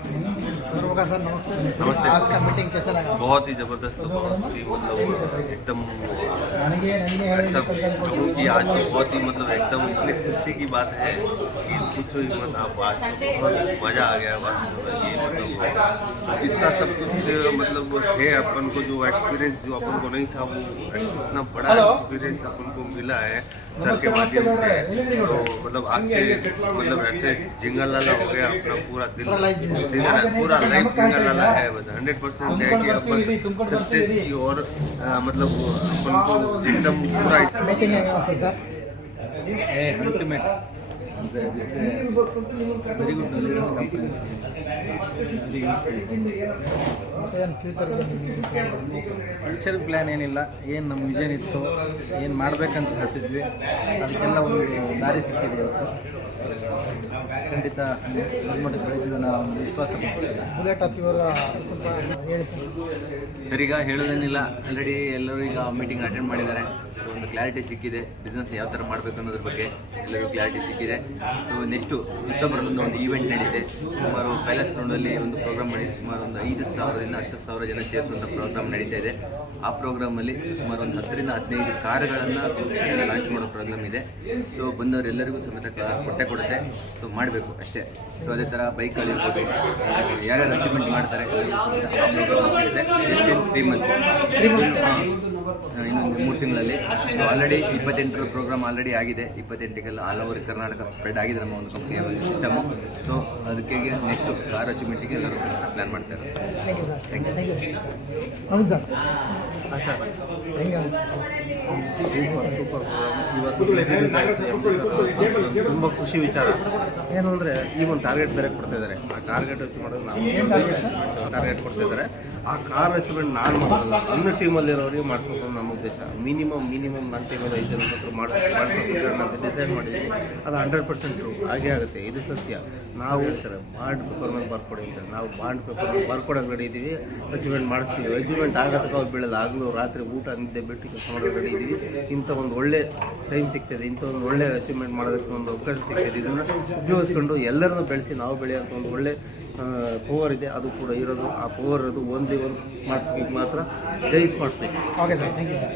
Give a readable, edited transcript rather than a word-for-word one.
Sir होगा sir नमस्ते। नमस्ते। आज का मीटिंग कैसा लगा? बहुत ही ज़बरदस्त, बहुत ही मतलब एकदम ऐसा कहूँ कि आज तो बहुत ही मतलब एकदम इतनी खुशी की बात है कि पूछो ही मत आप। आज तो बहुत मज़ा आ गया वास्तव में। ये मतलब इतना सब कुछ मतलब है अपन को, जो एक्सपीरियंस जो अपन को नहीं था वो इतना बड़ा एक्सपीरियंस अपन को मिला है सर के माध्यम से। तो मतलब आज से मतलब ऐसे जिंगल लाला हो गया अपना पूरा दिल, पूरा लाइफ जिंगल लाला है। बस 100% है कि अब बस सक्सेस की और मतलब अपन को एकदम पूरा मीटिंग है कहाँ से sir? ultimate very good leaders conference. ಏನು ಫ್ಯೂಚರ್ ಪ್ಲ್ಯಾನ್ ಏನಿಲ್ಲ, ಏನು ನಮ್ಮ ವಿಷನ್ ಇತ್ತು, ಏನು ಮಾಡಬೇಕಂತ ಹೇಳ್ತಿದ್ವಿ, ಅದಕ್ಕೆಲ್ಲ ಒಂದು ದಾರಿ ಸಿಕ್ಕಿದೆ ಇವತ್ತು. ಖಂಡಿತ ಗೌರ್ಮೆಂಟ್ ಬೆಳೆದಿದ್ದು ನಾವು ಒಂದು ವಿಶ್ವಾಸ ಕೊಡ್ತೀವಿ. ಬುಲೆಟ್ ಹಚ್ಚಿವರು ಸ್ವಲ್ಪ ಹೇಳಿ ಸರ್. ಸರಿಗ ಹೇಳೋದೇನಿಲ್ಲ, ಆಲ್ರೆಡಿ ಎಲ್ಲರೂ ಈಗ ಮೀಟಿಂಗ್ ಅಟೆಂಡ್ ಮಾಡಿದ್ದಾರೆ. ಸೊ ಒಂದು ಕ್ಲಾರಿಟಿ ಸಿಕ್ಕಿದೆ, ಬಿಸ್ನೆಸ್ ಯಾವ ಥರ ಮಾಡಬೇಕು ಅನ್ನೋದ್ರ ಬಗ್ಗೆ ಎಲ್ಲರಿಗೂ ಕ್ಲಾರಿಟಿ ಸಿಕ್ಕಿದೆ. ಸೊ ನೆಕ್ಸ್ಟು ಅಕ್ಟೋಬರ್ನೊಂದು ಒಂದು ಈವೆಂಟ್ ನಡೀತಿದೆ. ಸುಮಾರು ಪ್ಯಾಲೇಸ್ ಗ್ರೌಂಡಲ್ಲಿ ಒಂದು ಪ್ರೋಗ್ರಾಮ್ ಮಾಡಿದೆ. ಸುಮಾರು ಒಂದು 5,000ರಿಂದ 10,000 ಜನ ಸೇರಿಸುವಂಥ ಪ್ರೋಗ್ರಾಮ್ ನಡೀತಾ ಇದೆ. ಆ ಪ್ರೋಗ್ರಾಮಲ್ಲಿ ಸುಮಾರು ಒಂದು 10ರಿಂದ 15 ಕಾರುಗಳನ್ನು ಲಾಂಚ್ ಮಾಡೋ ಪ್ರೋಗ್ರಾಮ್ ಇದೆ. ಸೊ ಬಂದವರೆಲ್ಲರಿಗೂ ಸಮೇತ ಕೊಟ್ಟೆ ಕೊಡುತ್ತೆ. ಸೊ ಮಾಡಬೇಕು ಅಷ್ಟೇ. ಸೊ ಅದೇ ಥರ ಬೈಕ್ಗಳಿರ್ಬೋದು, ಯಾರ್ಯಾರು ಅಚೀವ್ಮೆಂಟ್ ಮಾಡ್ತಾರೆ ಆ ಪ್ರೋಗ್ರಾಮ್ ಸಿಗುತ್ತೆ. ಜಸ್ಟ್ ಇನ್ 3 ಮಂತ್ಸ್, ಇನ್ನೊಂದು 3 ತಿಂಗಳಲ್ಲಿ. ಸೊ ಆಲ್ರೆಡಿ 28 ಪ್ರೋಗ್ರಾಮ್ ಆಲ್ರೆಡಿ ಆಗಿದೆ. 28ಗೆಲ್ಲ ಆಲ್ ಓವರ್ ಕರ್ನಾಟಕ ಸ್ಪ್ರೆಡ್ ಆಗಿದೆ ನಮ್ಮ ಒಂದು ಕಂಪ್ನಿಯ ಒಂದು ಸಿಸ್ಟಮು. ಸೊ ಅದಕ್ಕೆ ನೆಕ್ಸ್ಟು ಕಾರ್ ಅಚೀವ್ಮೆಂಟಿಗೆ ಎಲ್ಲರೂ ಪ್ಲ್ಯಾನ್ ಮಾಡ್ತಾರೆ. Thank you sir. ಹೌದು ಸರ್. ಹಾಂ ಸರ್, ಹೆಂಗೆ ಸೂಪರ್ ಇವತ್ತು ತುಂಬ ಖುಷಿ ವಿಚಾರ ಏನು ಅಂದರೆ ಈ ಒಂದು ಟಾರ್ಗೆಟ್ ಬೇರೆ ಕೊಡ್ತಾ ಇದ್ದಾರೆ. ಆ ಟಾರ್ಗೆಟ್ ಅಚೀವ್ ಮಾಡೋದು ನಾವು ಟಾರ್ಗೆಟ್ ಕೊಡ್ತಾ ಇದ್ದಾರೆ. ಆ ಕಾರ್ ಅಚೀವ್ಮೆಂಟ್ ನಾನು ಮಾಡೋಲ್ಲ, ನನ್ನ ಟೀಮಲ್ಲಿರೋರಿಗೆ ಮಾಡಿಸ್ಬೇಕು ನನ್ನ ಉದ್ದೇಶ. ಮಿನಿಮಮ್ ನನ್ನ ಟೀಮಲ್ಲಿ 5 ಜನ ಹತ್ರ ಮಾಡಿಸ್ಬೇಕು ಅಂತ ಡಿಸೈಡ್ ಮಾಡಿದ್ದೀವಿ. ಅದು 100% ಟ್ರೂ ಆಗೇ ಆಗುತ್ತೆ. ಇದು ಸತ್ಯ. ನಾವು ಹೇಳ್ತಾರೆ ಬಾಂಡ್ ಪೇಪರ್ ಮೇಲೆ ಬರ್ಕೊಡಿ ಅಂತ, ನಾವು ಬಾಂಡ್ ಪೇಪರ್ ಬರ್ಕೊಡೋಕೆ ರೆಡಿ ಇದ್ದೀವಿ. ಅಚೀವ್ಮೆಂಟ್ ಮಾಡಿಸ್ತೀವಿ. ಅಚೀವ್ಮೆಂಟ್ ಆಗೋದಕ್ಕೆ ಅವ್ರು ಬೀಳಲ್ಲ. ಆಗಲೂ ರಾತ್ರಿ ಊಟ ನಿದ್ದೆ ಬಿಟ್ಟು ಕೆಲಸ ಮಾಡೋಕೆ ರೆಡಿ ಇದ್ದೀವಿ. ಇಂಥ ಒಂದು ಒಳ್ಳೆ ಟೈಮ್ ಸಿಗ್ತದೆ, ಇಂಥ ಒಂದು ಒಳ್ಳೆ ಅಚೀವ್ಮೆಂಟ್ ಮಾಡೋದಕ್ಕೆ ಒಂದು ಅವಕಾಶ ಸಿಗ್ತದೆ. ಇದನ್ನು ಉಪಯೋಗಿಸ್ಕೊಂಡು ಎಲ್ಲರನ್ನೂ ಬೆಳೆಸಿ ನಾವು ಬೆಳೆಯೋಂಥ ಒಂದು ಒಳ್ಳೆ ಪವರ್ ಇದೆ. ಅದು ಕೂಡ ಇರೋದು, ಆ ಪವರ್ ಇರೋದು ಒಂದೇ ಒಂದು ಮಾತು ಮಾತ್ರ ಜೈ smart. Okay sir, thank you sir.